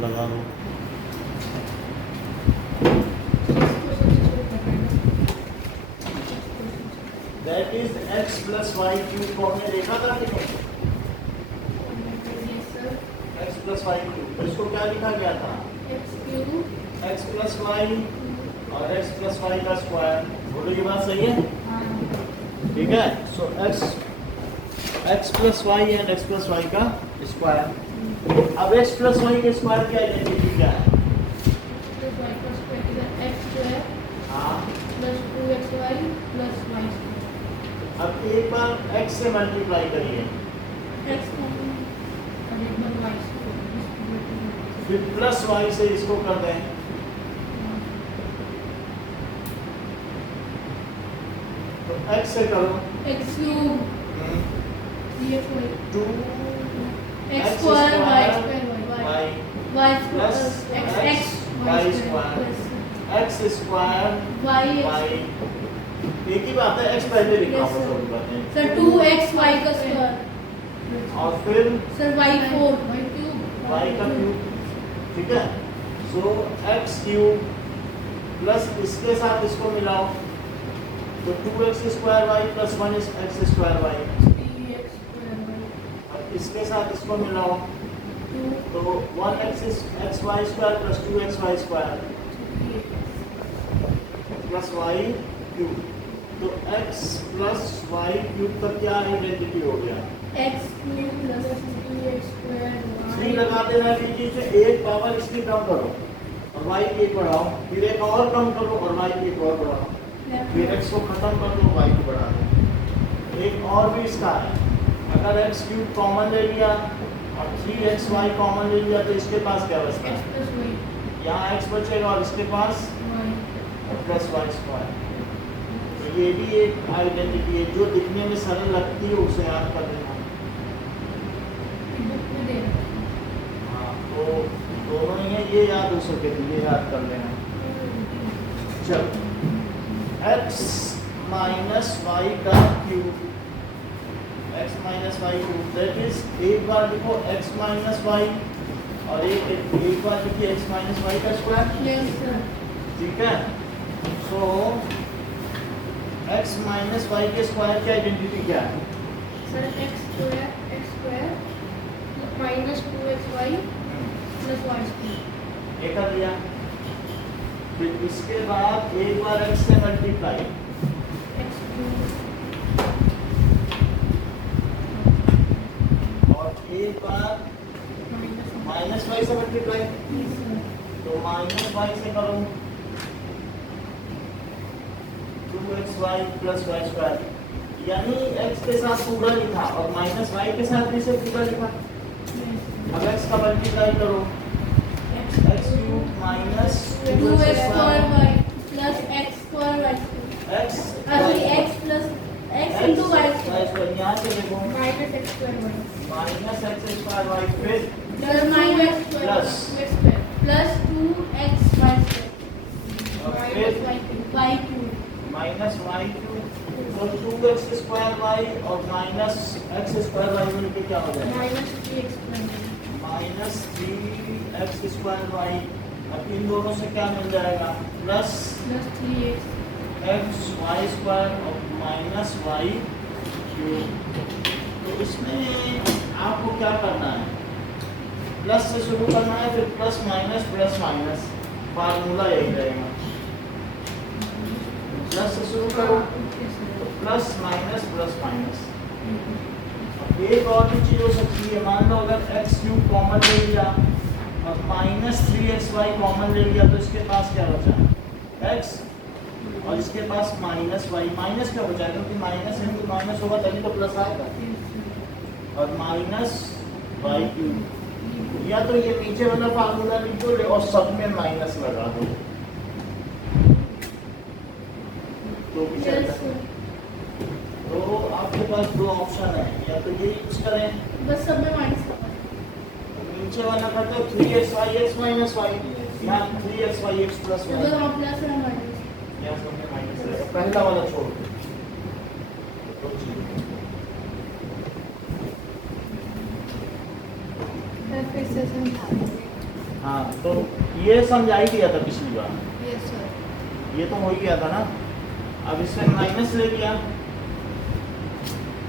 लगा लो। That is x plus y cube को हमने देखा था कि नहीं? x प्लस वाई क्यूब, तो इसको क्या लिखा गया था? x प्लस वाई और x प्लस वाई का स्क्वायर। बोलो ये बात सही है? ठीक है। So x plus y and x plus y का स्क्वायर। अब x प्लस वाई के स्क्वायर की आइडेंटिटी क्या है? हाँ, अब एक बार x से मल्टीप्लाई करिए, फिर प्लस y से इसको कर दें, तो x से करो two x square y y plus x y square x square y। एक ही बात है, x पहले लिखा हुआ तो बात है सर 2x y का स्क्वायर और फिर सर y 4 y का क्यूब। ठीक है। सो x क्यूब प्लस इसके साथ इसको मिलाओ तो 2x square y plus 1x square y, और इसके साथ इसको मिलाओ तो 1x xy square plus 2xy square plus y cube. तो x प्लस y क्यूब का क्या आइडेंटिटी हो गया? x cube plus 2x square 3 लगा देना है बीच से, एक पावर इसकी कम करो और y की एक बढ़ाओ, फिर एक और कम करो और y की एक और बढ़ाओ, फिर x को खत्म कर दो, y को बढ़ा दो। एक और भी इसका है, अगर x क्यूब कॉमन ले लिया और 3xy कॉमन ले लिया तो इसके पास क्या बचता है? यहाँ x बचेगा और इसके पास प्लस y स्क्वायर। तो ये भी एक आइडेंटिटी है जो दिखने में सरल लगती है, उसे याद कर लेना। हाँ, तो दोनों ही है, ये याद हो सके तो ये याद कर लेना। चलो, x माइनस वाई का cube, x minus y cube, that is एक बार लिखो x माइनस वाई और एक बार लिखिए x माइनस वाई का स्क्वायर। ठीक है। सो x माइनस वाई के स्क्वायर की आइडेंटिटी क्या है? Sir x square minus 2xy plus y square. ये कर लिया, फिर इसके बाद एक बार x से मल्टीप्लाई, x क्यूब और एक बार माइनस वाई से मल्टीप्लाई, तो माइनस वाई से करो 2xy प्लस y स्क्वायर, यानी x के साथ पूरा लिखा और माइनस y के साथ भी से पूरा लिखा। अब x का मल्टीप्लाई करो, x cube minus 2x square y plus x square y x x plus x into y square, यहाँ से देखो minus x square y minus x square y, फिर plus minus plus plus 2x y और square फिर y cube minus y cube, तो 2x square y और minus x square y मिलके क्या हो जाएगा? Minus 3x square y. अब इन दोनों से क्या मिल जाएगा? प्लस 3x वाई स्क्वायर और माइनस वाई क्यूब। तो इसमें आपको क्या करना है? प्लस से शुरू करना है, फिर प्लस माइनस, फार्मूला यही रहेगा। प्लस से शुरू करो तो प्लस माइनस। एक और भी चीज हो सकती है, मान लो अगर x क्यूब कॉमन ले लिया और माइनस 3xy कॉमन ले लिया तो इसके पास क्या बचा? x और इसके पास माइनस y। माइनस क्या बचा? क्योंकि माइनस इंटू माइनस होगा तभी तो प्लस आएगा, और माइनस वाई क्यूब। या तो ये नीचे वाला फार्मूला लिख दो और सब में माइनस लगा दो तो भी चलता है। तो आपके पास दो ऑप्शन है, या तो ये यूज करें, बस सब में माइनस नीचे वाला करते हो 3xy माइनस y, यहाँ 3xy प्लस y, तो हम प्लस और माइनस यहाँ सब में माइनस रहेगा। पहला वाला छोड़ दो। फिर से समझा देंगे। हाँ, तो ये समझाई दिया था पिछली बार, यस सर। ये तो हो ही गया था ना। अब इसमें माइनस ले लिया,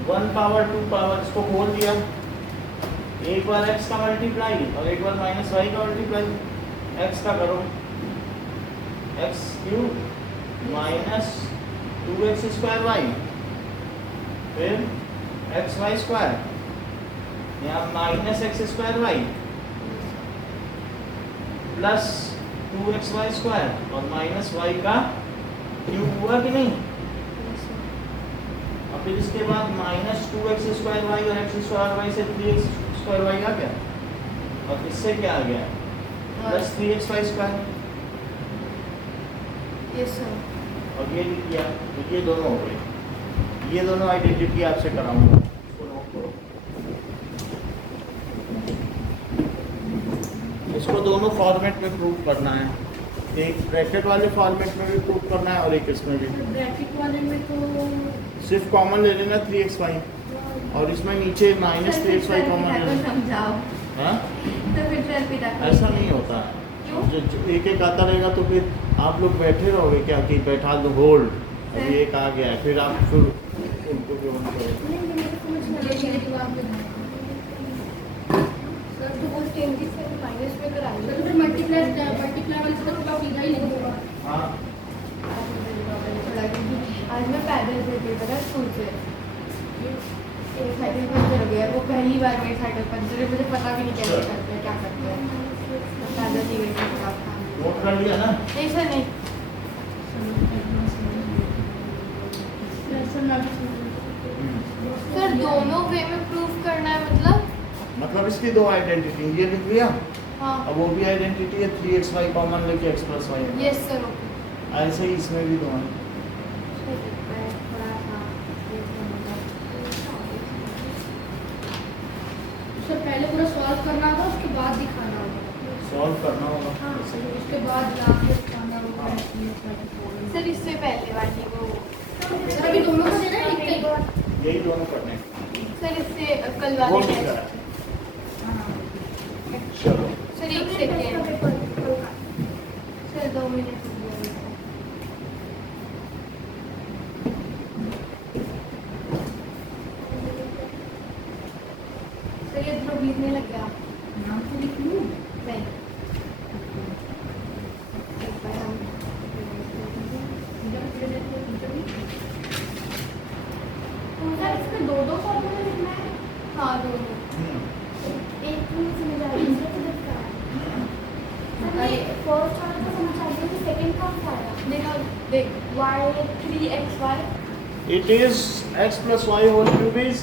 1 पावर 2 पावर इसको खोल दिया, एक बार x का मल्टीप्लाई और एक बार माइनस वाई का मल्टीप्लाई। x का करो x cube minus 2x square y, फिर एक्स वाई स्क्वायर, यहाँ minus x square y plus 2x y square और माइनस वाई का क्यूब हुआ कि नहीं। और फिर इसके बाद माइनस 2x स्क्वायर वाई और एक्स स्क्वायर वाई से 3x स्क्वायर वाई आ गया, और इससे क्या आ गया plus 3x y square, yes sir. और ये लिख दिया। तो ये दोनों हो गए, ये दोनों आइडेंटिटी आपसे कराऊंगा, इसको नोट करो। इसको दोनों फॉर्मेट में प्रूव करना है, एक ब्रैकेट वाले फॉर्मेट में भी प्रूव करना है और एक इसमें भी। ब्रैकेट वाले में तो सिर्फ कॉमन ले लेना 3xy, और इसमें नीचे माइनस 3xy कॉमन ले लेना। समझाओ। हाँ, तो फिर सर पिता को ऐसा नहीं होता, जो एक एक आता रहेगा तो फिर आप लोग बैठे रहोगे क्या कि बैठा दो होल्ड, अभी एक आ गया है, फिर आप फिर उनको भी ऑन करो। सर तो वो चेंजेस से माइनस में कराएंगे तो फिर मल्टीप्लाई वाले से तो सीधा ही नहीं होगा। हाँ, आज मैं पैदल से गई पता स्कूल से, साइकिल पंचर हो गया, वो पहली बार मेरी साइकिल पंचर है, मुझे पता भी नहीं कैसे करते हैं, क्या करते हैं। मैं पैदल ही गई थी साथ था। नोट कर लिया ना। नहीं सर नहीं। सर दोनों वे में प्रूफ करना है मतलब इसकी दो आइडेंटिटी, ये लिख लिया, हाँ अब वो भी आइडेंटिटी है 3xy कॉमन लेके x plus y, yes sir okay. ऐसे ही इसमें भी दो हैं। सर पहले पूरा सॉल्व करना होगा, उसके बाद दिखाना होगा। सॉल्व करना होगा। हाँ सर, उसके बाद लास्ट में दिखाना होगा। सर इससे पहले वाली वो सर अभी दोनों को देना है एक बार। यही दोनों करने हैं। सर इससे कल वो वाले ठीक टेस्ट। है। चलो सर एक सेकेंड सर 2 मिनट हो गए। सर ये थोड़ा बीतने लग गया, नाम तो लिख लूँ नहीं। एक बार हम सर इसमें 2 फॉर्मूला लिखना है। हाँ 2 एक नहीं समझ आ रही है। फर्स्ट वाला तो समझ आ गया, सेकंड कौन सा आया? देखो देख y 3xy it is x plus y whole cube is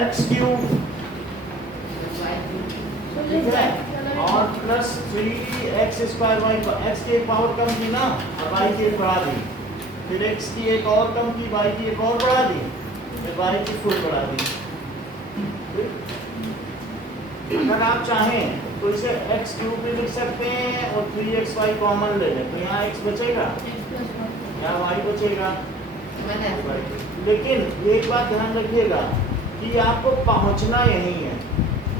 x cube, ठीक है, और plus 3x square Y, x की एक पावर कम की ना और y की एक बढ़ा दी, फिर x की एक और कम की, y की एक और बढ़ा दी, फिर y की फुल बढ़ा दी। अगर आप चाहें तो इसे x क्यूब भी लिख सकते हैं और 3xy कॉमन ले लें, तो यहाँ x बचेगा, यहाँ y बचेगा। लेकिन एक बात ध्यान रखिएगा कि आपको पहुंचना यही है,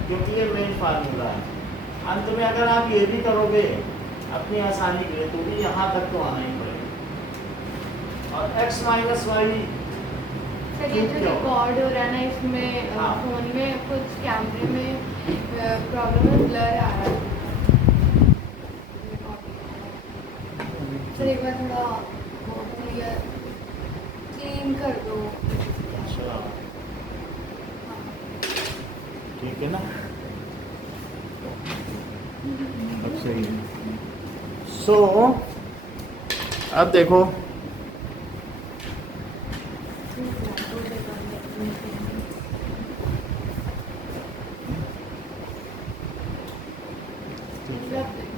क्योंकि ये मेन फार्मूला है। अंत में अगर आप ये भी करोगे अपनी आसानी के लिए तो भी यहाँ तक तो आना ही पड़ेगा। और x माइनस वाई सर ये जो रिकॉर्ड हो रहा है ना इसमें हाँ। फोन में कुछ कैमरे में प्रॉब्लम है, ब्लर आ रहा है। सर एक बार थोड़ा क्लीन कर दो। अच्छा, ठीक है ना, अब सही है। सो अब देखो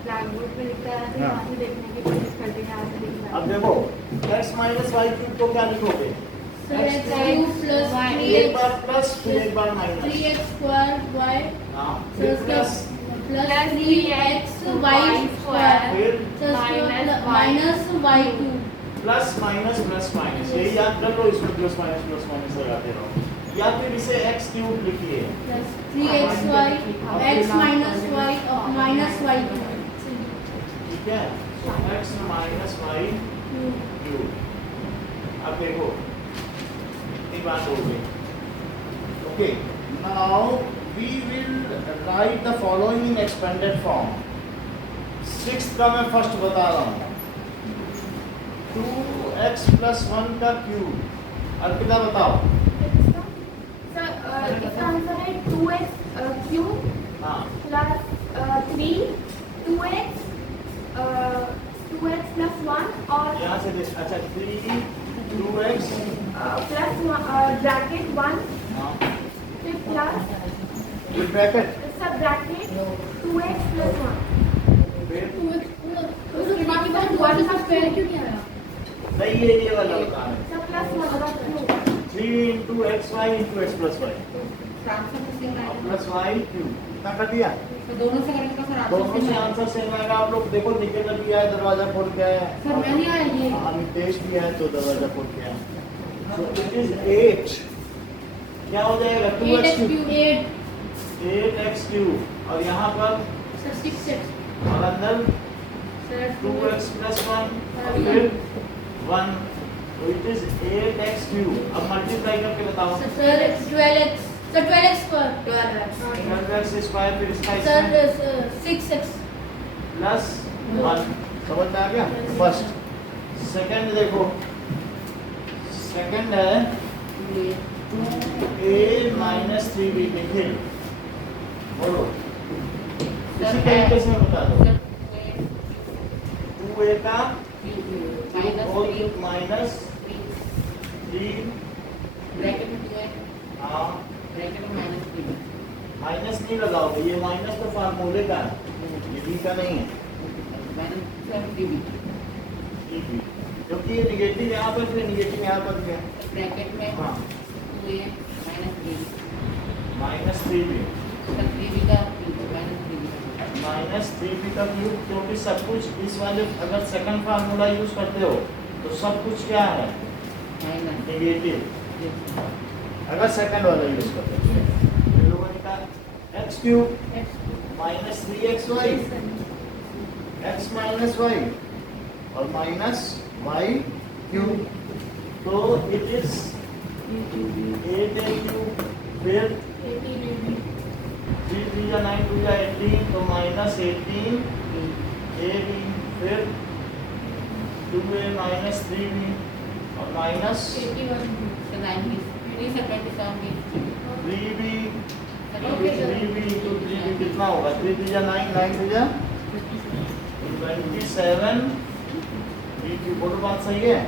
ब्लैक बोर्ड पे लिखता है तो यहाँ से देखने की कोशिश करते हैं, यहाँ से देखना। अब देखो x माइनस वाई क्यूब को क्या लिखोगे? x क्यूब प्लस एक बार प्लस फिर एक बार माइनस, 3x स्क्वायर y हाँ, फिर plus plus 3x y square फिर minus y cube plus minus, यही याद कर लो, इसमें प्लस माइनस लगाते रहो, या फिर इसे x क्यूब लिखिए plus 3xy x minus y cube ठीक है, x माइनस वाई क्यूब। अब देखो इतनी बात हो गई। Okay, now we will write the following in expanded form. 6th का मैं फर्स्ट बता रहा हूँ, 2x + 1 का क्यूब। अर्पिता बताओ। सर इसका आंसर है 2x क्यूब हाँ, प्लस 3 2x 2x + 1 और यहाँ से देख। अच्छा, 3 2x, प्लस ब्रैकेट 1 हाँ, फिर प्लस विद ब्रैकेट, सब ब्रैकेट 2x + 1 फिर उसके बाद 1 का स्क्वायर क्यों नहीं आया? नहीं, ये वाला बता रहे हैं। सब प्लस 1 का cube 3 × xy × x + y plus y cube. कितना कर दिया? तो दोनों से करेंगे तो सर दोनों से आंसर सेम आएगा। आप लोग देखो, निकेतन भी आया, दरवाजा खोल के आया, सर नहीं आया ये। अमितेश भी आया तो दरवाजा खोल के आया। So it is 8। क्या हो जाएगा? 2x क्यूब, 8x क्यूब, और यहाँ पर सर 6x और अंदर सर 2x + 1 और फिर 1। तो इट इज 8x क्यूब। अब मल्टीप्लाई करके बताओ। Sir 12x sir 12x square 12x square, फिर इसका सर इसमें 6x प्लस 1। समझ में आ गया? फर्स्ट। सेकंड देखो, सेकंड है 2a - 3b। देखिए, बोलो इसी तरीके से बता दो। 2a का होल क्यूब माइनस 3, हाँ, माइनस नहीं लगाओगे, ये माइनस तो फार्मूले का है, ये b का नहीं है, क्योंकि ये निगेटिव यहाँ पर भी है, निगेटिव यहाँ पर भी है। ब्रैकेट में हाँ, 2a माइनस 3b का माइनस 3b का क्यूब, क्योंकि सब कुछ इस वाले, अगर सेकंड फार्मूला यूज करते हो तो सब कुछ क्या है? नेगेटिव। अगर सेकंड वाला यूज करते हो तो लोगों ने कहा x cube minus 3xy, x minus y और माइनस y क्यूब। तो इट इज 8a क्यूब, फिर 3 3 या 9 2 या 18, तो माइनस 18ab, फिर 2a माइनस 3b और minus 3b। 3b into 3b कितना होगा? 3 3 या 9, 9 3 या 27 b की। बोलो बात सही है?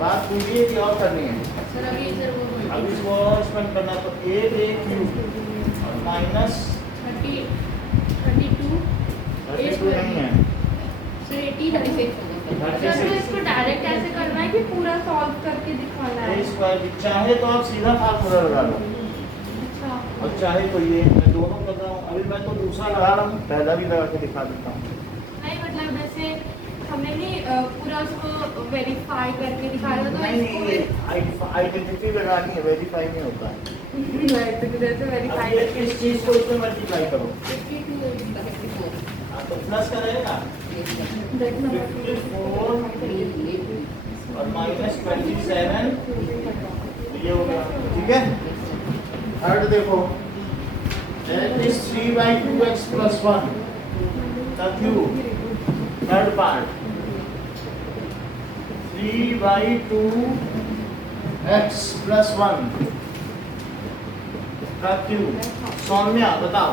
बात पूरी है कि और करनी है? सर अभी सर वो अब इसको और स्पेंड करना है, तो 8a क्यूब और माइनस 32 32 नहीं है, सर 36 होगा सर। सर तो इसको डायरेक्ट ऐसे करना है कि पूरा सॉल्व करके दिखाना है? a square. चाहे तो आप सीधा फार्मूला लगा लो, अच्छा, और चाहे तो ये, मैं दोनों कर रहा हूँ। अभी मैं तो दूसरा लगा रहा हूँ, पहला भी लगा के दिखा देता हूँ। नहीं मतलब जैसे हमने नहीं पूरा उसको वेरीफाई करके दिखाया था, तो नहीं, इसको ये आइडेंटिटी लगानी है, वेरीफाई नहीं होता है। तो जैसे अब वेरीफाई ये इस चीज को इसमें मल्टीप्लाई करो, 54 हाँ, तो प्लस का रहेगा 54 और माइनस 27, ये हो गया। ठीक है, थर्ड देखो, दैट इज 3/2x + 1 का क्यूब। थर्ड पार्ट 3/2x + 1 का क्यूब। सौम्या बताओ।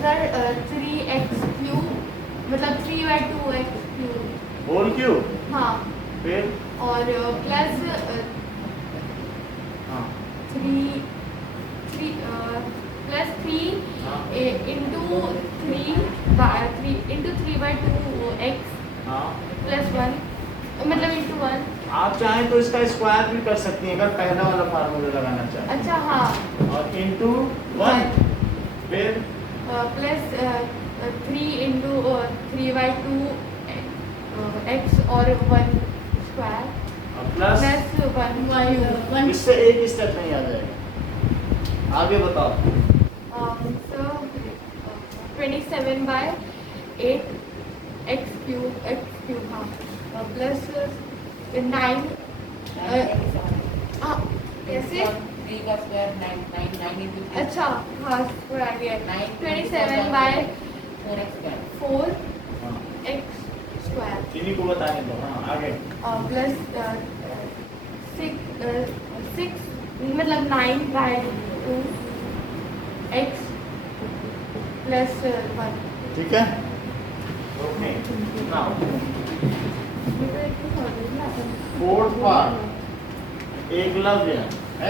सर 3x क्यूब मतलब 3/2x क्यूब, होल क्यूब, हाँ, फिर और प्लस हाँ 3 प्लस 3 हाँ इंटू 3/2x हाँ। प्लस 1 मतलब इंटू 1। आप चाहें तो इसका स्क्वायर भी कर सकती हैं, अगर पहला वाला फार्मूला लगाना चाहें। अच्छा हाँ, और इंटू 1, फिर प्लस 3 इंटू 3/2 x और 1 स्क्वायर और प्लस प्लस 1 इससे एक स्टेप नहीं आ जाएगा। आगे बताओ। so 27 by 8 x क्यूब हाँ प्लस 9 कैसे का स्क्वायर 9 into 3 अच्छा हाँ स्क्वायर आ गया 27 बाय 4 x स्क्वायर चीनी को बताने दो। हाँ आगे प्लस 6 मतलब 9 बाय 2 x प्लस 1 ठीक है। Okay now fourth part Eklavya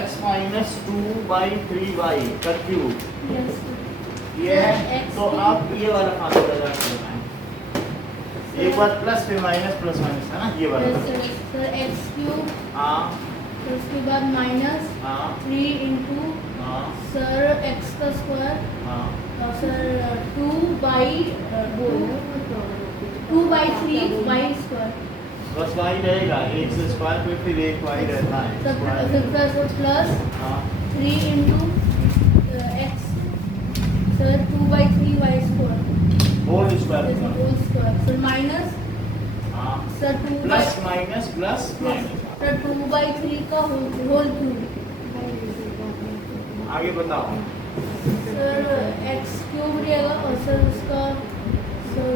x minus 2/3y का क्यूब ये है। तो आप ये वाला फार्मूला लगा करना है, एक बार प्लस फिर माइनस प्लस माइनस है ना, ये वाला। सर x क्यूब हाँ फिर उसके बाद माइनस हाँ 3 इंटू हाँ सर x का स्क्वायर हाँ और सर 2/3 y स्क्वायर बस y रहेगा, एक से स्क्वायर पे फिर एक y रहता है सब प्लस हाँ 3 into x sir 2/3 y square whole square whole square sir minus हाँ sir 2 plus minus plus minus. Sir 2/3 का होल क्यूब आगे बताओ। सर x क्यूब रहेगा और सर उसका सर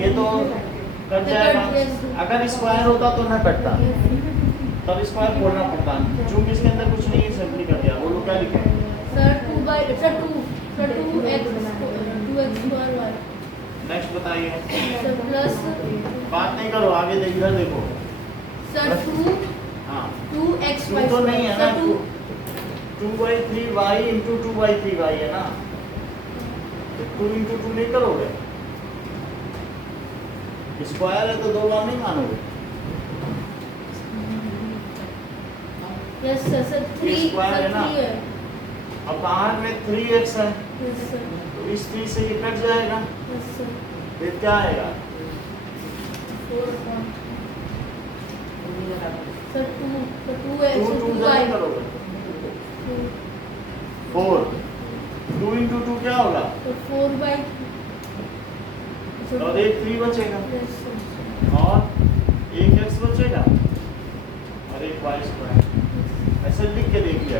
ये तो कट जाएगा, अगर स्क्वायर होता तो ना कटता, तब स्क्वायर खोलना पड़ता। चूंकि इसके अंदर कुछ नहीं है, सिंपली कर दिया। बोलो क्या लिखा है? Sir 2x square y next बताइए। सर प्लस बात नहीं करो, आगे देख, इधर देखो। सर 2 हाँ 2x टू तो नहीं है ना, 2/3y इंटू 2/3y है ना, तो 2 इंटू 2 नहीं करोगे? स्क्वायर है तो दो बार नहीं मानोगे। यस सर 3 स्क्वायर है ना? अब बाहर में 3x है, यस सर तो इस 3 से ये कट जाएगा, यस सर फिर क्या आएगा? 4 सर 2x 2 2 2y नहीं करोगे। 4 2 इंटू 2 क्या होगा? तो 4/, और एक 3 बचेगा यस सर और एक x बचेगा और एक y स्क्वायर। ऐसे लिख के देखिए,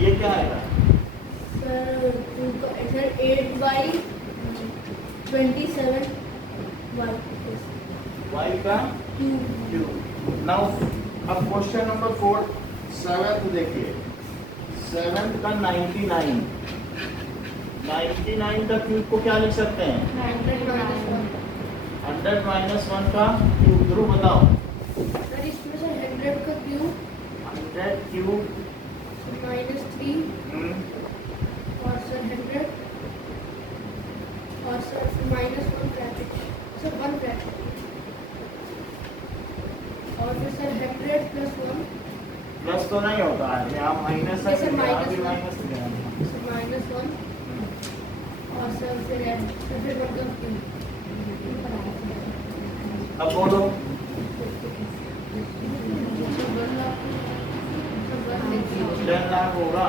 ये क्या आएगा? सर 8/27 y y का क्यूब क्यूब। नाउ अब क्वेश्चन नंबर 4 7 देखिए। 7 का 99 का क्यूब को क्या लिख सकते हैं? 100 माइनस 1 का क्यूब। ध्रुव बताओ। सर इसमें सर 100 का क्यूब 100 क्यूब -3 और सर 100 और सर -1 ब्रैकेट सर 1 ब्रैकेट और फिर सर 100 प्लस 1 प्लस तो नहीं होता है, यहाँ माइनस है, जैसे यहाँ भी माइनस माइनस है। सर -1 और सर फिर मतलब क्यूब। अब बोलो। 10 लाख होगा,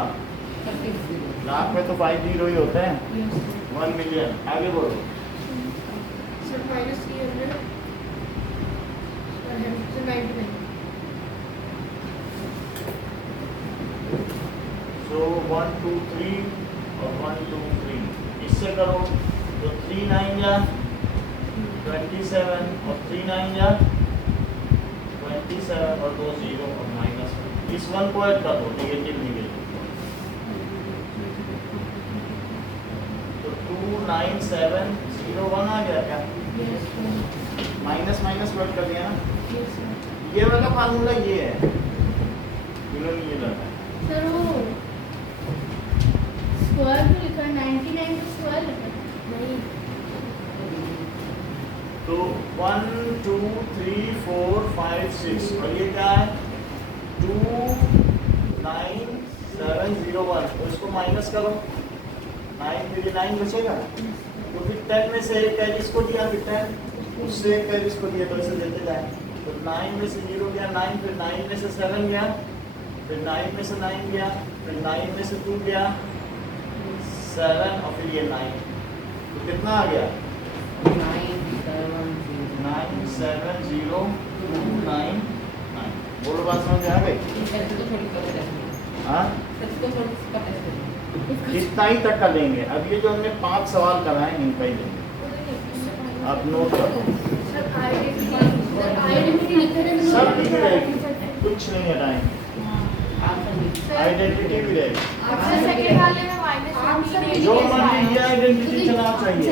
लाख में तो 5 जीरो ही होते हैं। 1 मिलियन। आगे बोलो। सर -300 और 99 सो 1 2 3 और 1 2 3 इससे करो तो 3 9 या 27 और 3 9 या 27 और 2 0 और -1। इस 1 को ऐड कर दो, नेगेटिव नेगेटिव। तो 2 9 7 0 1 आ गया क्या? माइनस माइनस वर्ड कर दिया ना। ये वाला फार्मूला ये है, इन्होंने ये लगा है। सर वो स्क्वायर भी लिखा है 99 का स्क्वायर लिखा है नहीं तो 1 2 3 4 5 6 और ये क्या है? 2 9 7 0 1। तो इसको माइनस करो, 9 फिर 9 बचेगा। तो फिर 10 में से एक कैरी इसको दिया, फिर 10 उससे एक कैरी इसको दिया, तो ऐसे देते जाए। तो 9 में से 0 गया 9, फिर 9 में से 7 गया, फिर 9 में से 9 गया, फिर 9 में से 2 गया 7 और फिर ये 9। तो कितना आ गया? 97029 बोलो, बात समझ आ गई? हाँ, इतना ही तक का लेंगे। अब ये जो हमने 5 सवाल कराए इनका ही लेंगे। आप नोट करो, सब लिख रहेगी, कुछ नहीं हटाएंगे। आइडेंटिटी भी रहेगी, अच्छा सेकंड वाले में माइनस जो मर्जी ये आइडेंटिटी चलाना चाहिए।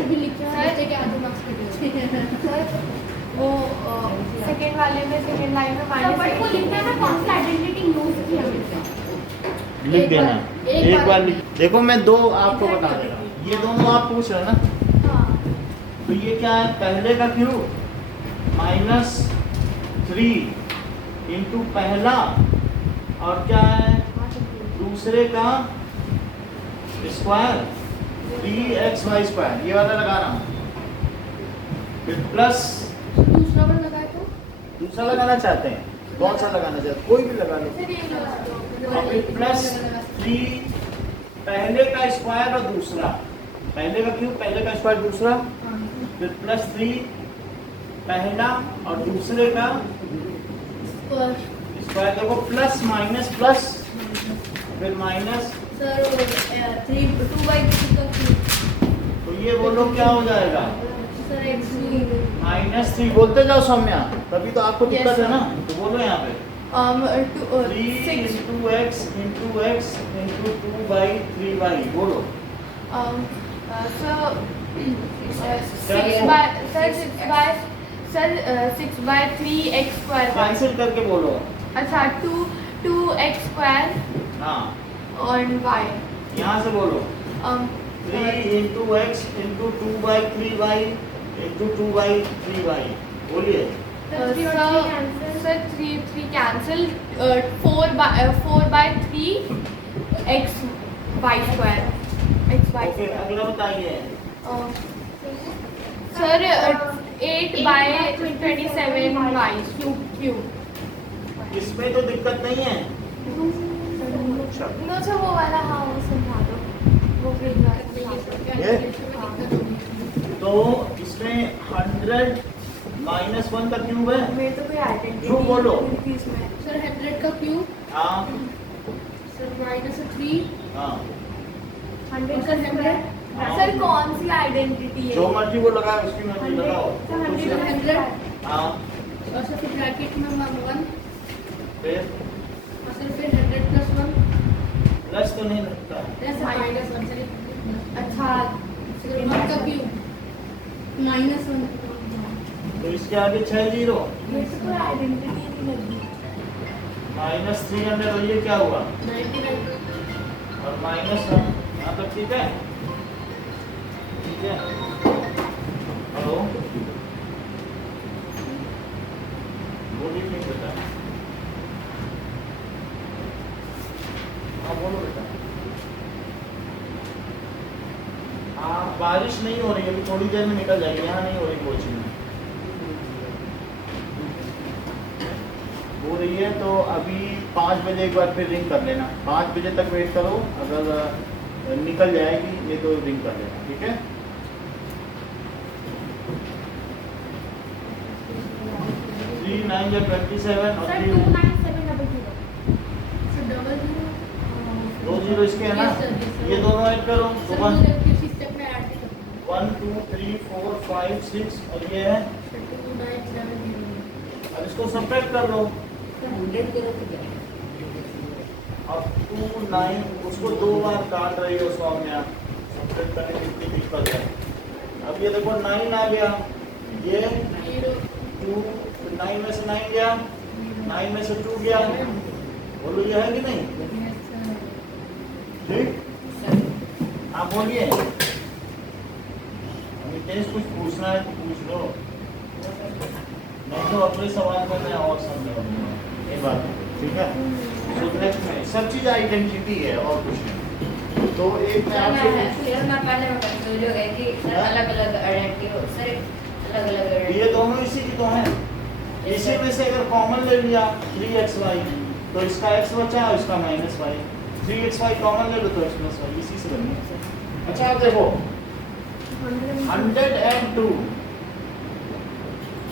वो सेकंड वाले में सेकंड लाइन में माइनस बट वो लिखना है ना कौन सी आइडेंटिटी यूज की हमेशा। लिख देना एक बार लिख। देखो मैं दो आपको बता दे रहा हूँ, ये दोनों आप पूछ रहे हो ना, तो ये क्या है, पहले का क्यूब -3 इंटू पहला, और क्या है दूसरे का स्क्वायर 3xy², ये वाला लगाना, फिर प्लस दूसरा वन लगाए तो दूसरा लगाना चाहते हैं, कौन सा लगाना चाहते हैं, कोई भी लगा लो, और फिर +3 पहले का स्क्वायर और दूसरा, पहले का क्यूब पहले का स्क्वायर दूसरा, फिर +3 पहला और दूसरे का स्क्वायर। देखो प्लस माइनस प्लस, फिर माइनस, सर 2/3 का क्यूब तो ये बोलो क्या हो जाएगा, सर x -3 बोलते जाओ सौम्या, तभी तो आपको दिक्कत है ना, तो बोलो यहाँ पे 3 into x into 2/3y, बोलो। Sir 6/3x²। कैंसिल करके बोलो। अच्छा 2x² हाँ, और y। यहाँ से बोलो 3 into x into 2/3y into 2/3y, बोलिए। Sir 3 cancel, 4/3 xy²। ओके, अगला बताइए। Sir 8/27y cube. इसमें तो दिक्कत नहीं है। अच्छा वो वाला, हाँ वो समझा दो, वो फिर ये? तो इसमें 100 -1 का क्यूब है। मेरे तो कोई आइडेंटिटी क्यों बोलो? इसमें। सर 100 का क्यूब हाँ सर -3 हाँ, 100 सर 100 सर कौन सी आइडेंटिटी है? जो मर्जी वो लगाओ, उसकी मर्जी लगाओ। सर 100 हाँ, और सर फिर ब्रैकेट में 1 फिर और सर फिर 100 + 1 प्लस तो नहीं लगता। प्लस -1 सर अच्छा सर 1 का क्यूब -1 तो इसके आगे 6 0, मेरे तो कोई आइडेंटिटी नहीं लगी। -300, तो ये क्या हुआ, 99 और -1 यहाँ तक ठीक है, ठीक है। हेलो, बोलिए नहीं बेटा। हाँ बोलो बेटा। हाँ, बारिश नहीं हो रही है, अभी थोड़ी देर में निकल जाएगी, यहाँ नहीं हो रही कोचिंग में हो रही है, तो अभी 5 बजे एक बार फिर रिंग कर लेना, 5 बजे तक वेट करो, अगर निकल जाएगी ये तो रिंग कर लेना, ठीक है। 3 9 27 और सर 3 29700 सर 2 0 इसके है ना, Yes, sir, yes, sir. ये दोनों ऐड करो, सर तो 1 मुझे किसी स्टेप में ऐड कर 1 2 3 4 5 6 और ये है, 2970 अब इसको सब्ट्रैक्ट कर लो, 100 करो तो क्या अब 2 9 उसको 2 बार काट रही हो सौम्या, सब्ट्रैक्ट करने में कितनी दिक्कत है। अब ये देखो 9 आ गया, ये 2 9 में से 9 गया, 9 में से 2 गया, बोलो ये है कि नहीं, ठीक। आप बोलिए, अमितेश कुछ पूछना है तो पूछ लो, नहीं तो अपने सवाल में मैं और समझा ये बात, ठीक है। तो नेक्स्ट में सब चीज़ आइडेंटिटी है और कुछ नहीं। तो एक मैं आपसे ये दोनों इसी की तो हैं, इसी में से अगर कॉमन ले लिया 3xy, तो इसका x बचा और इसका -y, 3xy कॉमन ले लो तो x + y, इसी से बनी है। अच्छा आप देखो 100 and 2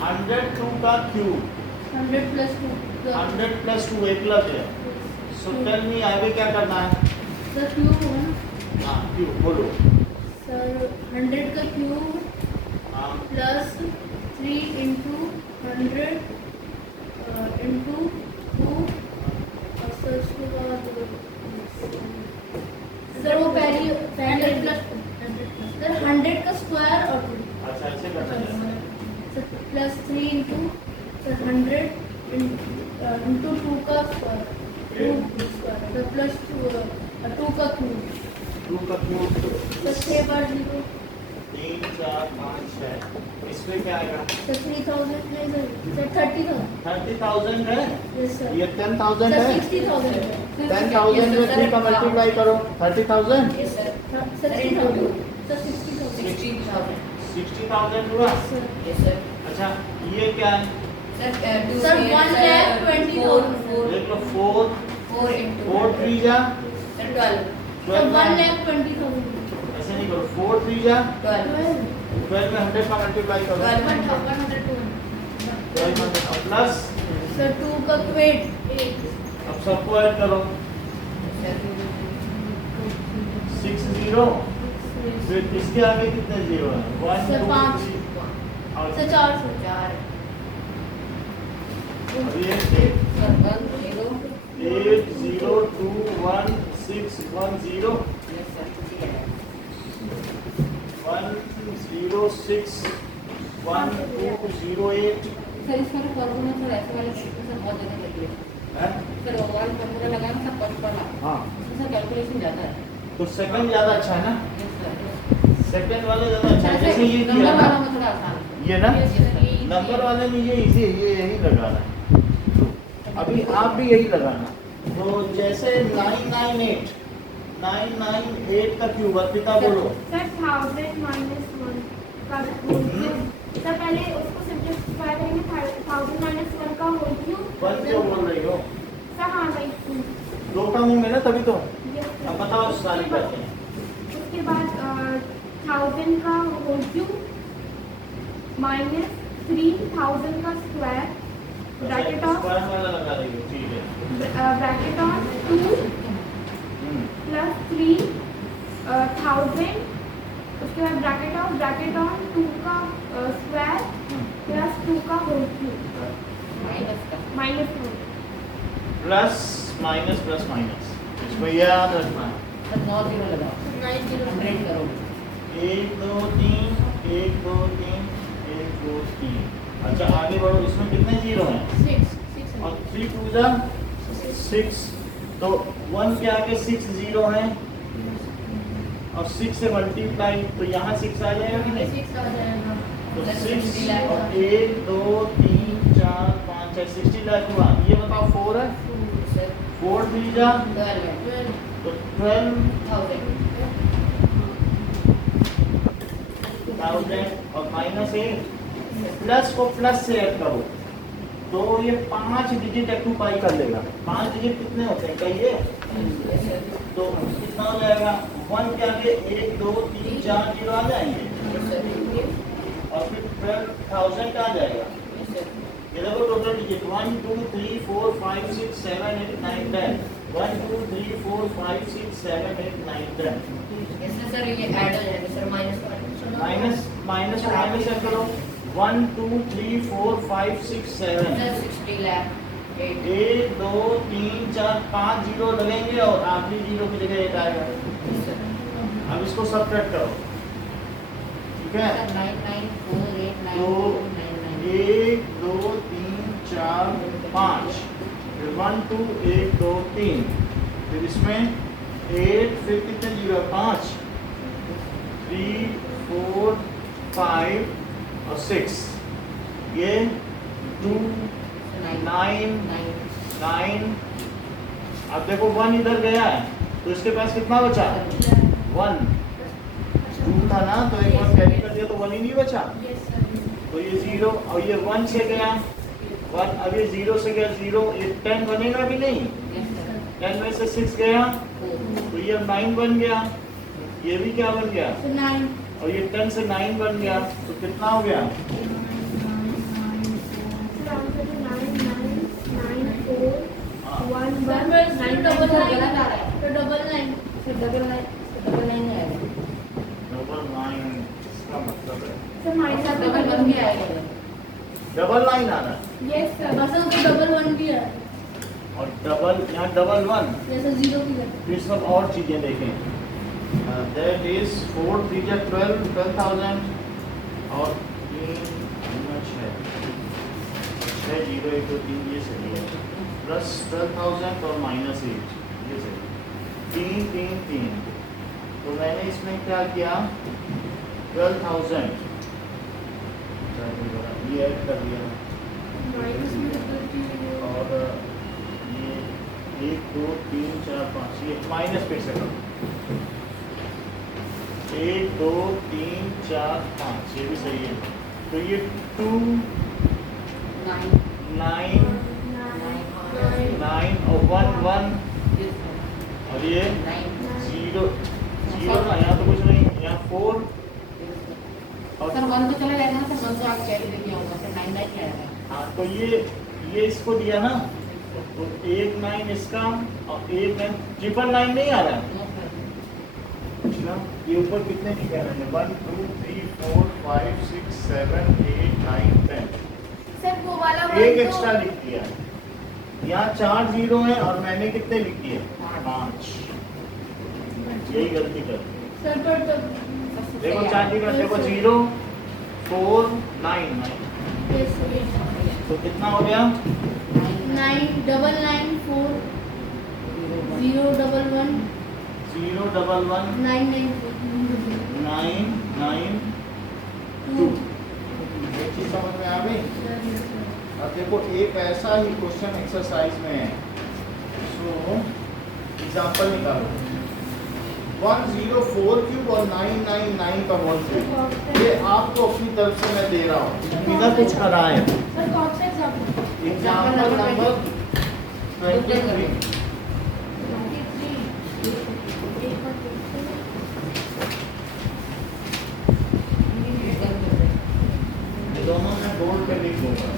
102 का cube 100 plus 2. 100 plus 2 Eklavya. So tell me आगे क्या करना है? सर क्यूब होगा ना? हाँ क्यूब बोलो। सर 100 का क्यूब हाँ प्लस 3 इंटू 100 इंटू 2 और सर उसके बाद सर वो पहली प्लस सर 100 का स्क्वायर और 2 अच्छा ऐसे करना है। Sir plus 3 into sir 100 into 2 का स्क्वायर सर प्लस 2 का क्यूब 2 का क्यूब सर 6 बार 0 3 4 5 6 इसमें क्या आएगा? सर 3000 नहीं सर 30,000 30,000 है। यस सर ये 10,000 सर है। 60,000 है 10,000 में 3 का मल्टीप्लाई करो 30,000। Yes, sir. Sir 60,000 sir 60,000 16,000. 60,000 हुआ। Sir Yes, sir. अच्छा ये क्या है? Sir, two Sir, square, 1,20,000. देख लो 4 4 into 4 3 जा Sir, 12. सर 12 1,20,000 ऐसे नहीं करो 4 3 जा 12. 12 में 100 का मल्टीप्लाई करो 12 में प्लस सर 2 का वेट 8 अब सबको ऐड करो 6 0 फिर इसके आगे कितने जीरो है? 1 सर, 2 पाँच। 3 और सर 4 सर 4. अब ये Sir, 1 0. 8 0 2 1 6 1 0 Yes, sir. 1 0 6 1 2 0 8 सर इसमें फॉर्मूला सर ऐसे वाले तरीके से बहुत ज़्यादा लगी है है। सर वन फॉर्मूला लगाना सब फर्स्ट वाला हाँ सर कैलकुलेशन ज़्यादा है तो सेकंड ज्यादा अच्छा है ना? यस सर सेकंड वाले ज्यादा अच्छा है। जैसे ये नंबर किया वाला ना में थोड़ा आसान है ये ना Yes, sir. नंबर वाले में ये इजी है, ये यही लगाना है। अभी आप भी यही लगाना। तो जैसे 998 998 का क्यूब अर्पिता बोलो। सर 1000 माइनस 1 का होल क्यूब सर पहले उसको सिंप्लीफाई करेंगे 1000 माइनस 1 का होल क्यूब 1 क्यों बोल रही हो? सर हाँ भाई 2 का मुंह में ना तभी तो। यस अब बताओ सारी बातें। उसके बाद 1000 का होल क्यूब माइनस 3000 का स्क्वायर ब्रैकेट ऑफ स्क्वायर वाला लगा रही हो, ठीक है। ब्रैकेट ऑफ 2 हम्म, प्लस 3 1000 उसके बाद ब्रैकेट ऑन 2 का स्क्वायर प्लस 2 का होल क्यूब माइनस का minus 2 plus minus plus minus इसको याद रखना है। सर 9 0 लगाओ 100 करो 1 2 3 1 2 3 1 2 3 अच्छा आगे बढ़ो। इसमें कितने जीरो हैं? 6 और 3 2 जा 6 तो 1 के आगे 6 जीरो हैं और 6 से मल्टीप्लाई तो यहाँ 6 आ जाएगा कि नहीं? 6 आ जाएगा तो Sir, 6 60 लाख और 1 2 3 4 5 6 60 लाख हुआ। ये बताओ 4 है? सर 4 3 जा 12 है तो 12 1000 और माइनस 8 प्लस को प्लस से ऐड करो तो ये 5 डिजिट एक्टू पाई कर लेगा। 5 डिजिट कितने होते हैं कहिए? तो कितना हो जाएगा? 1 के आगे 1 2 3 4 जीरो आ जाएंगे और फिर 12,000 का आ जाएगा। ये देखो टोटल डिजिट 1 2 3 4 5 6 7 8 9 10 1 2 3 4 5 6 7 8 9 10 इसमें सर ये ऐड हो जाएगा सर माइनस माइनस माइनस को माइनस ऐड करो 1 2 3 4 5 6 7 सर 60 लाख 8 1 2 3 4 5 जीरो लगेंगे और आखिरी जीरो की जगह 8 आएगा। अब इसको सबट्रैक्ट करो, ठीक है? सर 99489 तो 1 2 3 4 5 फिर 1 2 1 2 3 फिर इसमें 8 फिर कितने जीरो? 5 3 4 5 और 6 ये 2 9 9 अब देखो 1 इधर गया है तो इसके पास कितना बचा? 1 2 था ना तो एक बार कैरी कर दिया तो 1 ही नहीं बचा तो ये 0 और ये 1 से गया 1 अब ये 0 से गया 0 ये 10 बनेगा कि नहीं? 10 में से 6 गया तो ये 9 बन गया ये भी क्या बन गया? 9 और ये 10 से 9 बन गया तो कितना हो गया? सर मैं इसमें डबल गलत आ लाइन रहा है। तो डबल लाइन फिर डबल लाइन नहीं आएगा। डबल लाइन इसका मतलब है सर माइनस ऐसा डबल वन भी आएगा। डबल लाइन आ रहा है यस सर बस तो डबल वन भी है और डबल यहाँ डबल वन जैसे जीरो की है फिर सब और चीजें देखें दैट इज 4 3 जा 12,000 और 3 6 0 1 2 3 ये सही है प्लस 12,000 और माइनस 8 ये सही 3 3 3 तो मैंने इसमें क्या किया 12,000 ये ऐड कर दिया माइनस में तो और ये 1 2 3 4 5 ये माइनस फिर से करो 1 2 3 4 5 ये भी सही है तो ये 2 नाइन 9 9 और 1 1 और ये नाइन 0 0 ना यहाँ तो कुछ नहीं यहाँ 4 और सर वन तो चला जाएगा ना सर वन तो आप कैरी लेके आऊंगा सर नाइन नाइन आएगा। हाँ तो ये इसको दिया ना तो 1 9 इसका और 1 9 999 नहीं आ रहा है नो सर अच्छा ये ऊपर कितने लिखे हैं मैंने 1 2 3 4 5 6 7 8 9 10 सर वो वाला एक तो- एक्स्ट्रा लिख दिया यहाँ 4 जीरो है और मैंने कितने लिख दिए 5 यही गलती कर दी। सर पर तो देखो 4 जीरो देखो 0 4 9 9 तो कितना हो गया 99994 011 0 1 1 994 9 9 2 ये चीज समझ में आ गई अब देखो एक ऐसा ही क्वेश्चन एक्सरसाइज में है सो एग्जांपल निकालो 104 क्यूब और 999 का होल क्यूब ये आपको अपनी तरफ से मैं दे रहा हूँ बिना कुछ कराए सर कौन सा एग्जाम्पल एग्जांपल नंबर 23 ये दोनों मैं बोर्ड पे लिख दूंगा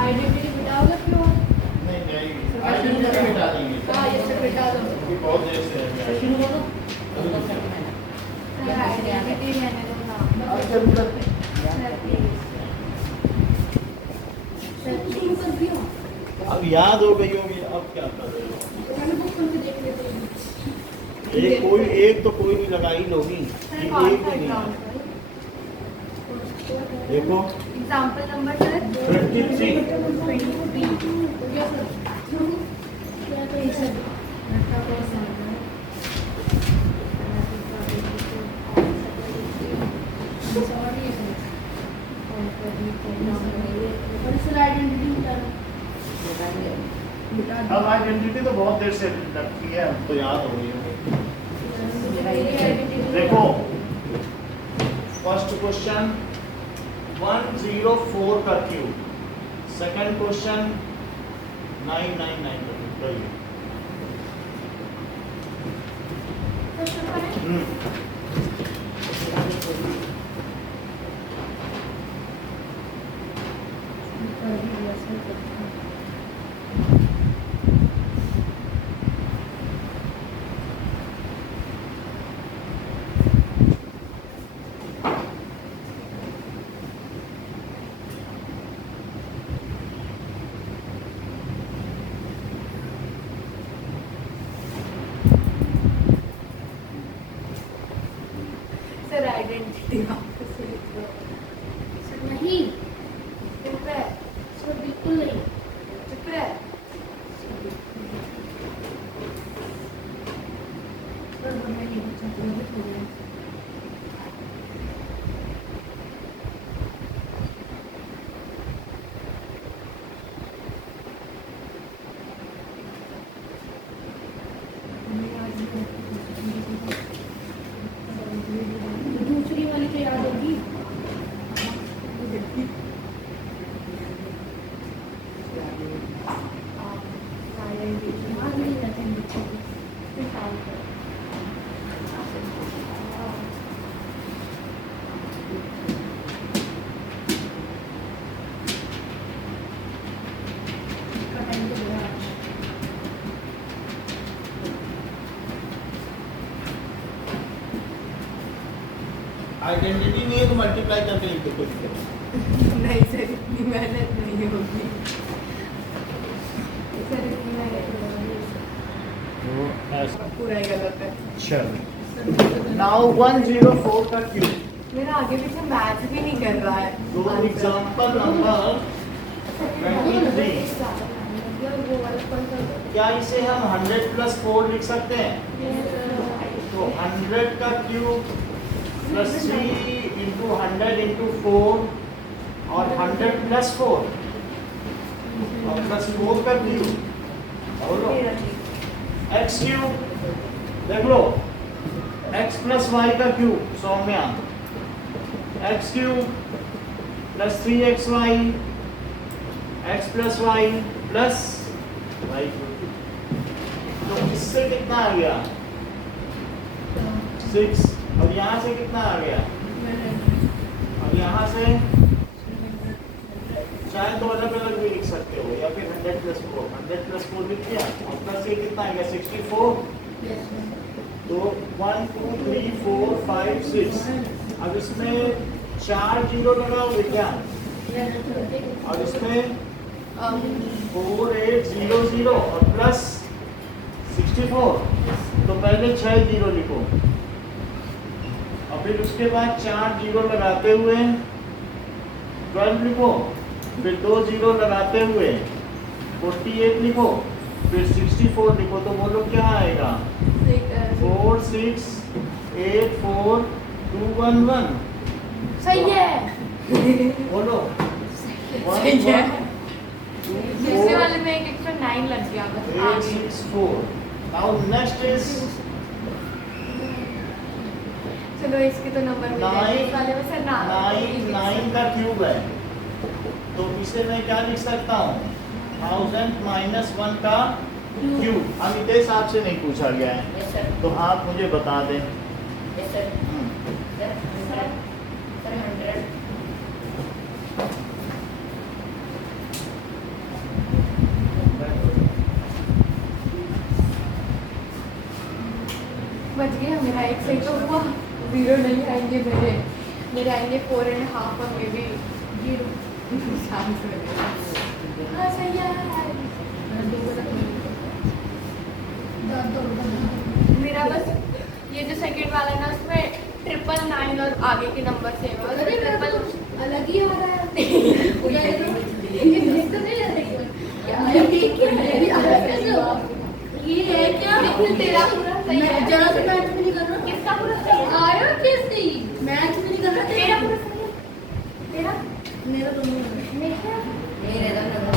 आइडेंटिटी बिठाओगे क्यों नहीं नहीं आइडेंटिटी मिटा देंगे हाँ ये सब बिठा दो क्योंकि बहुत देर से है शुरू करो तो सर मैंने सर आइडेंटिटी रहने दो ना अब जरूरत नहीं सर शुरू कर दिया अब याद हो गई होगी अब क्या कर रहे हो मैंने बुक करके देख लेते हैं एक तो कोई भी लगा ही लोगी सर ये कौन एक सा भी नहीं है। एग्जाम्पल देखो एग्जाम्पल नंबर सर 23 क्या सर क्या कही सर और सर आइडेंटिटी बिठा अब आइडेंटिटी तो बहुत देर से रखी है अब तो याद हो गई होगी देखो फर्स्ट क्वेश्चन 104 का क्यूब सेकंड क्वेश्चन 999 का क्यूब करिए सर आइडेंटिटी नहीं चुप है सर बिल्कुल नहीं चुप है सर मैं नहीं चाहती दूसरी वाली तो याद होगी आइडेंटिटी नहीं है तो मल्टीप्लाई करके लिख दो, कोई दिक्कत नहीं। नहीं सर, इतनी मेहनत नहीं होगी सर, इतनी मेहनत नहीं होगी। तो ऐसा पूरा ही गलत है। चलो नाउ 104 का क्यूब। मेरा आगे पीछे मैच भी नहीं कर रहा है। तो एग्जांपल नंबर 23, वो वाला कौन सा होता क्या इसे हम 100 प्लस 4 लिख सकते हैं? तो 100 का क्यूब प्लस 3 इंटू 100 इंटू 4 और 100 प्लस 4 और प्लस 4 का क्यूब, बोलो एक्स क्यूब। देख लो x प्लस वाई का cube, Saumya x cube plus 3xy x plus y plus y cube. तो इससे कितना आ गया? 6। और यहाँ से कितना आ गया? और यहाँ से चाहे तो अलग अलग भी लिख सकते हो, या फिर 100 प्लस 4 100 प्लस 4 लिख दिया और प्लस ये कितना आ गया? 64। तो 1 2 3 4 5 6। अब इसमें 4 जीरो लगाओगे क्या? और इसमें 4 8 0 0 और प्लस 64। तो पहले 6 जीरो लिखो और फिर उसके बाद 4 जीरो लगाते हुए 12 लिखो, फिर 2 जीरो लगाते हुए 48 लिखो, फिर 64 लिखो। तो बोलो क्या आएगा? 4 6 8 4 2 1 1। सही है। बोलो सही है। दूसरे वाले में एक एक्स्ट्रा 9 लग गया बस 8 आगे। 6 4। नाउ नेक्स्ट इज चलो इसके तो नंबर मिल गए। इस वाले में से ना 9 का क्यूब है, तो इसे मैं क्या लिख सकता हूँ? 1000 माइनस 1 का क्यूब। अमितेश आपसे नहीं पूछा गया है, यस सर, तो आप मुझे बता दें। यस सर, सर 100 बच गया मेरा एक सही तो हुआ। 0 नहीं आएंगे मेरे आएंगे 4.5 और मे बी 0। हाँ सही है। मेरा बस ये जो सेकंड वाला है ना उसमें 999 और आगे के नंबर सेम है। अरे मेरा ट्रिपल तो अलग ही आ रहा है। ये तो नहीं आ रही है। ये है क्या? निखिल तेरा पूरा सही है। मैं जरा से मैच भी नहीं कर रहा। किसका पूरा सही है? आया कैसे? मैच भी नहीं कर रहा। तेरा पूरा सही है। तेरा मेरा तो नहीं है। मेरा मेरे दोनों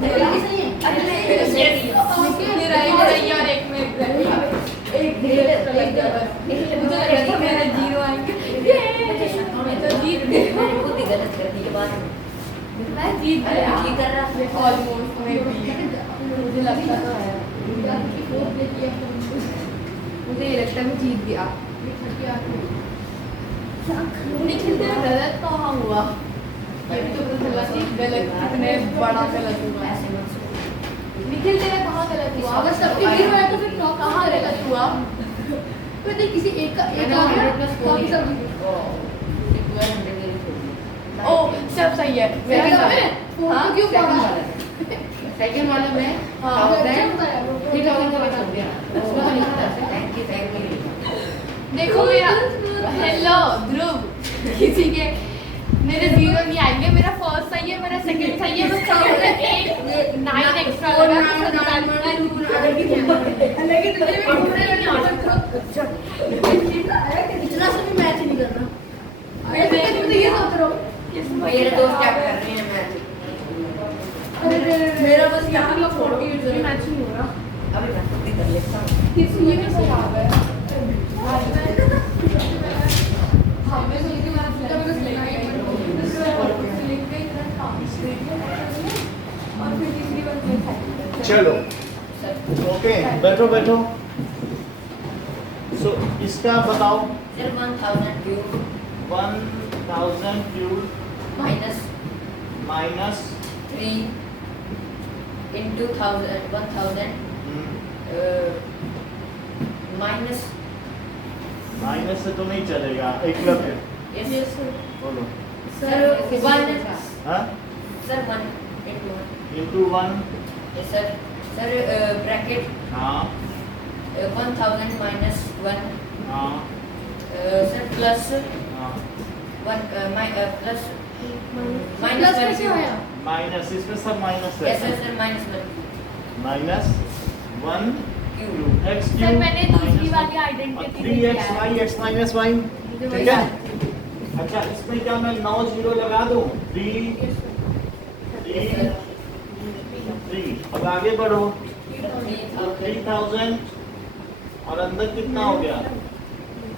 मेरा भी सही है। अरे नहीं मेरा ही सही है और एक में एक मुझे लगा था मेरे 0 आएंगे। मैं तो जीत गई। मैंने खुद ही गलत कर दी ये बात। मैं जीत अरे गया ये कर रहा ऑलमोस्ट में भी। मुझे लगता तो है मुझे ये लगता है मैं जीत गया। निखिल तेरा गलत कहाँ हुआ? ये भी तो पता चला कि गलत कितने बड़ा गलत हुआ। ऐसे मत सोच। निखिल तेरा कहाँ गलत हुआ? अगर सबके 0 है तो फिर टॉप कहाँ गलत हुआ? तो देख किसी एक का मैंने आ गया 100 प्लस 4 बाकी सब ये पूरा 100 के लिए छोड़ दिया। ओ सब सही है। मेरा Second सब वाला। है। फोन हाँ, तो क्यों second पड़ा? वाला। सेकंड वाले में हाँ, 1000 बताया वो। 3000 का छोड़ दिया। उसमें तो लिखा था थैंक यू देखो मेरा हेलो ध्रुव किसी के मेरे 0 नहीं आएंगे। मेरा फर्स्ट सही है, मेरा सेकंड सही है। बस एक 9 एक्स्ट्रा लगा इतना से भी मैच नहीं करना। मैं तो ये सोच रहा हूँ। मेरे दोस्त क्या कर रहे हैं मैच। मेरा बस यहाँ का 48 भी मैच नहीं हो रहा। अभी मैं खुद ही कर लेता हूँ। किसी ये भी खराब है। हमें सुन के मैच कभी लिख गई और फिर तीसरी बार में चलो ओके, बैठो बैठो। सो इसका बताओ। Sir 1000 cube 1000 cube minus minus 3 into 1000 minus minus से तो नहीं चलेगा, एकलव्य Yes. Yes, sir. बोलो। Sir, one. हाँ Sir, 1 into 1. Into 1। Yes, sir. Sir, bracket हाँ 1000 minus 1. हाँ Sir, plus हाँ 1 plus Plus कैसे आया? माइनस, इसमें सब माइनस yes, है। sir, minus 1 minus 1 cube. X sir cube मैंने दूसरी वाली identity 3x y x minus y, ठीक है। अच्छा इसमें क्या मैं 9 जीरो लगा दूं? 3 अब आगे बढ़ो। 3000 और अंदर कितना हो गया?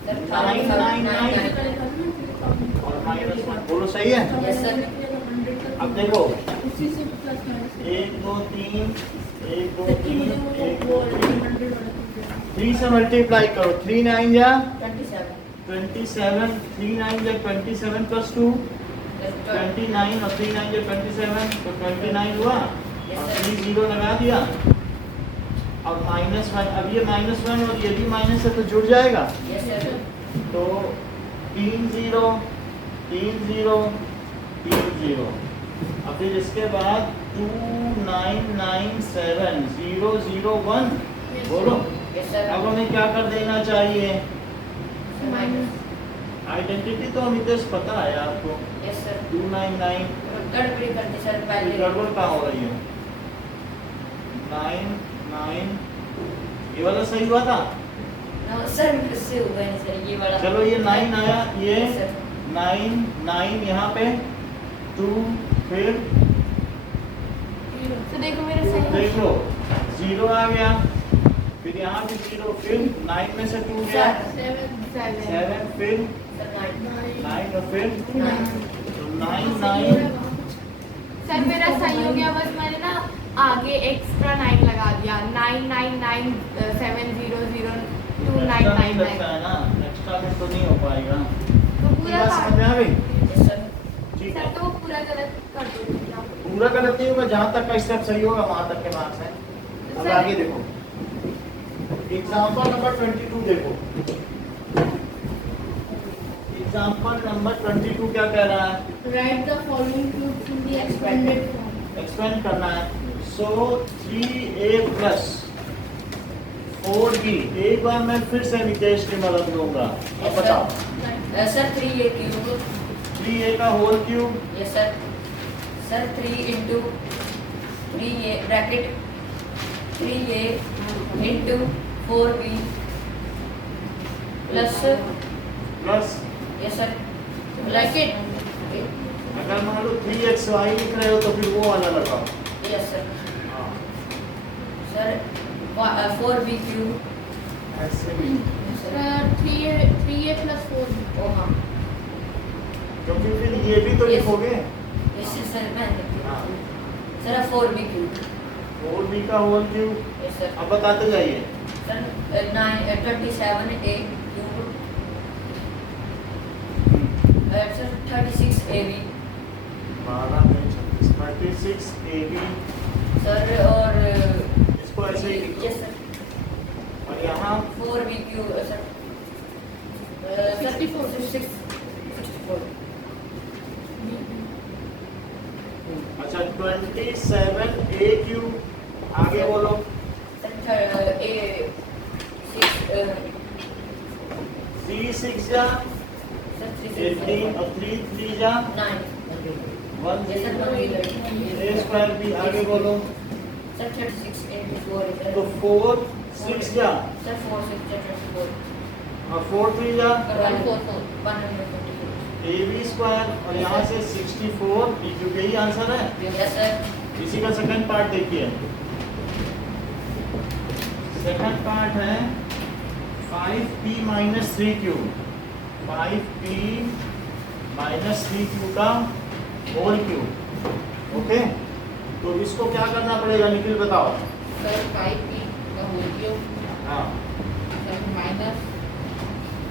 999 और माइनस 1, बोलो सही है। Yes, sir. अब देखो उसी से plus minus 1 2 3 1 2 ताकि 3 मुझे 1 वो 2 3 100 वाला 3 से मल्टीप्लाई करो। 3 9 जा 27. 27, 3 9 जा 27 प्लस 2 29 और 3 9 जा 27 तो 29 हुआ और 3 जीरो लगा दिया और माइनस 1। अब ये माइनस 1 और ये भी माइनस है तो जुड़ जाएगा। Yes, sir. तो 3 0 3 0 3 0 और फिर इसके बाद 2997 0 0 1 बोलो। Yes, sir. अब हमें क्या कर देना चाहिए? Minus. आइडेंटिटी तो अमितेश पता है आपको। Yes, sir. 299 गड़बड़ी करते सर पहले. गड़बड़ कहाँ हो रही है? 9 9 ये वाला सही हुआ था। No, sir, इससे हुआ है सर ये वाला. चलो ये 9 आया, ये Yes, sir. 9 9 यहाँ पे 2 फिर तो देखो मेरे सही देख लो 0 आ गया फिर यहाँ भी 0 फिर 9 में से 2 गया 7 फिर Sir, 9. 9 और फिर 9. तो 9 9 सर मेरा सही हो गया, बस मैंने ना आगे एक्स्ट्रा 9 लगा दिया। 99970029999 लगता है ना, एक्स्ट्रा में तो नहीं हो पाएगा। तो पूरा बात समझ में आ गई? Yes, sir. ठीक सर है। तो वो पूरा गलत कर दो। पूरा गलत नहीं होगा, जहाँ तक का स्टेप सही होगा वहाँ तक के मार्क्स हैं। अब सर- आगे देखो एग्जाम्पल नंबर 22 देखो। एग्जाम्पल नंबर 22 क्या कह रहा है? Write the following cubes in the expanded form. Expand करना है। सो 3a प्लस 4b। एक बार मैं फिर से नितेश की मदद लूंगा। अब बताओ Sir, 3a cube. 3a का whole cube Yes, sir. Sir, 3 into 3a bracket 3a into 4b plus plus yes, sir. Bracket. Okay. अगर मान लो 3xy लिख रहे हो तो फिर वो वाला लगाओ। Yes, sir. हाँ, Sir, 4b cube. ऐसे भी Sir, 3a plus 4b. Oh, हाँ. क्योंकि फिर ये भी तो Yes. लिखोगे। Yes, sir. मैं हाँ, Sir, 4b cube. 4b का होल क्यूब। Yes, sir. अब बताते जाइए। Sir, 27a cube. Sir, 36ab. 12 में 36 AB। Sir, और इसको ऐसे ही लिखो। yes, sir. और यहाँ 4b cube, sir. 64. 64. अच्छा 27a क्यूब। आगे बोलो। Sir, a 6 3 6 जा sir, 18 और 3 3 जा 9. 1 Yes, sir, a स्क्वायर भी। आगे बोलो। Sir, 36 into 4 is तो 4 6 जा sir, 4 6 24. और 4 3 जा 124. a b स्क्वायर और यहाँ से 64 b क्यूब। यही आंसर है। Yes, sir. इसी का सेकंड पार्ट देखिए। सेकंड पार्ट है 5p minus 3 cube. 5p minus 3 cube का होल क्यूब। ओके, तो इसको क्या करना पड़ेगा निखिल बताओ। Sir, 5p का whole cube. हाँ Sir, minus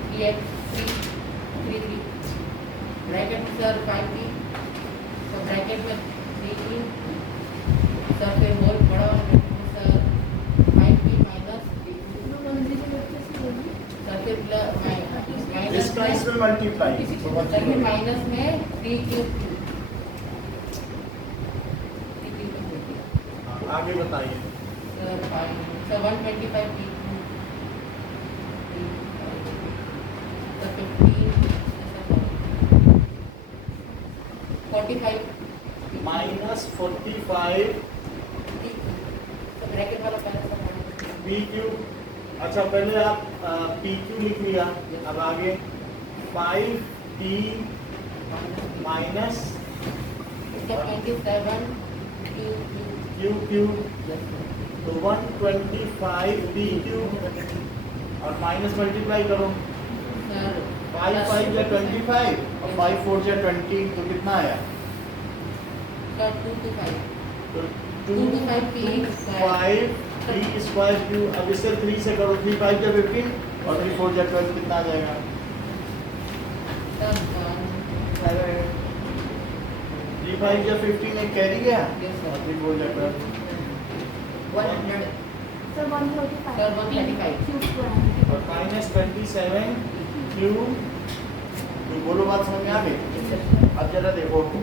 3x 3 3. Bracket में sir 5p. तो bracket में 3p. Sir, फिर whole बड़ा वाला bracket में sir 5p minus 3. Sir, फिर plus इसका इसमें मल्टीप्लाई देखिए माइनस में 3 क्यूब आगे बताइए। 125 45 माइनस 45 तो ब्रैकेट वाला पहले पी क्यू। अच्छा पहले आप पी क्यू लिख लिया, अब आगे 5t माइनस इसका 27 क्यू क्यू तो 125 पी क्यू और माइनस मल्टीप्लाई करो। 5 5 या 25 और 5 4 या 20 तो कितना आया? 2 to 5 तो 2 to 5 p 5 3 स्क्वायर क्यू। अब इसे 3 से करो, 3 5 या 15 और 3 4 या 12 कितना आ जाएगा? 3 5 या 15 एक कैरी गया और 3 4 या 12 100 सर 135 Sir, 135 क्यूब स्क्वायर और माइनस 27 क्यू। तो बोलो बात समझ में आ गई? अब जरा देखो कि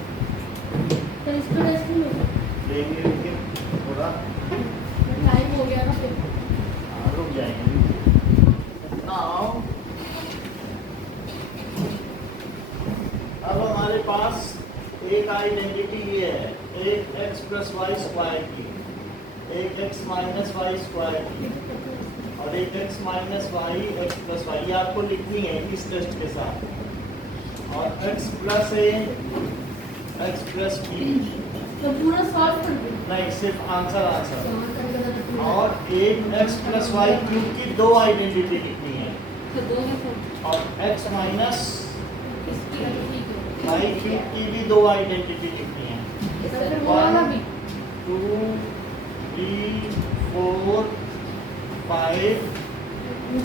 तो इसको टेस्ट नहीं होगा, लेंगे लेकिन थोड़ा टाइम हो गया ना फिर। रुक जाएंगे। नाउ अब हमारे पास एक आइडेंटिटी ये है, एक x प्लस वाई स्क्वायर की, एक x माइनस वाई स्क्वायर की और एक x minus y x plus y. ये आपको लिखनी है इस टेस्ट के साथ। और x प्लस ए x प्लस बी, तो पूरा सॉल्व कर दो। नहीं सिर्फ आंसर आंसर। सॉल्व करेगा तो पूरा। और एक x प्लस वाई क्यूब की दो आइडेंटिटी लिखनी है तो 2 में से और x माइनस इसकी तो ठीक है। वाई क्यूब की भी दो आइडेंटिटी लिखनी है। तो फिर वो वाला भी 2 3 4 5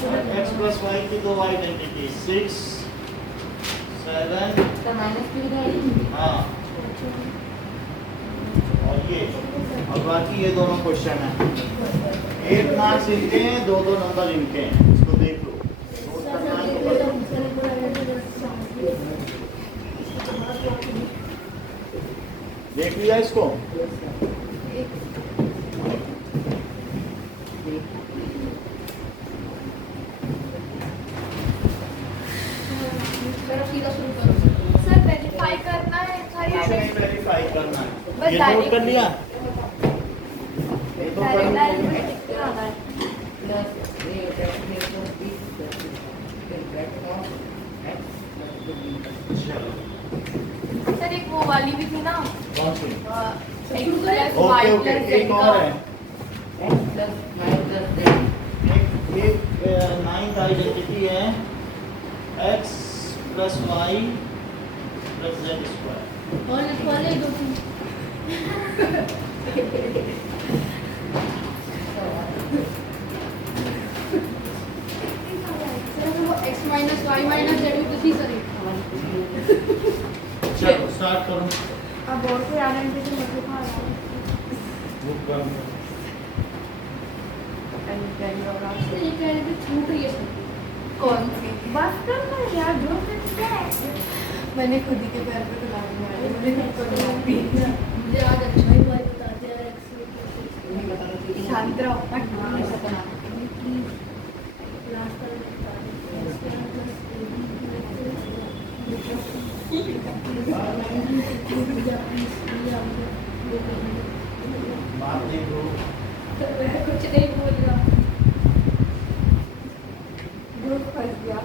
और x प्लस वाई की दो आइडेंटिटी 6 7। तो माइनस क्यों है हाँ और ये और बाकी ये दोनों क्वेश्चन है। 8 मार्क्स इनके हैं, 2 नंबर इनके हैं। इसको देख लो। नोट करना है तो कर लो। देख लिया इसको? चलो सीधा शुरू करो। सर वेरीफाई करना है कुछ नहीं वेरीफाई करना है। बस ये नोट डायरेक्ट- कर लिया? ये तो कर लिया। प्लस ये ब्रैकेट में तो 20 फिर ब्रैकेट ऑफ x चलो सर एक वो वाली भी थी ना कौन सी? x plus okay y okay plus एक और है। x plus y plus z एक नाइन्थ आइडेंटिटी है x plus y plus z square. और लिखवा ले 2 3। सर वो x minus y minus z भी किसी से चलो स्टार्ट करो। अब और कोई आइडेंटिटी मत लिखा बुक कर ये कह रहे थे छूट रही है सब। कौन सी बस कर ना यार जो करते हैं मैंने खुद ही के पैर पे गुलाब मारे मैंने खुद को गुलाब दी मुझे आज अच्छा ही बात बताते हैं तुम्हें बताना चाहिए शांत रहो ऐसा बना बात देखो। कुछ नहीं बोल रहा। ग्रुप फंस गया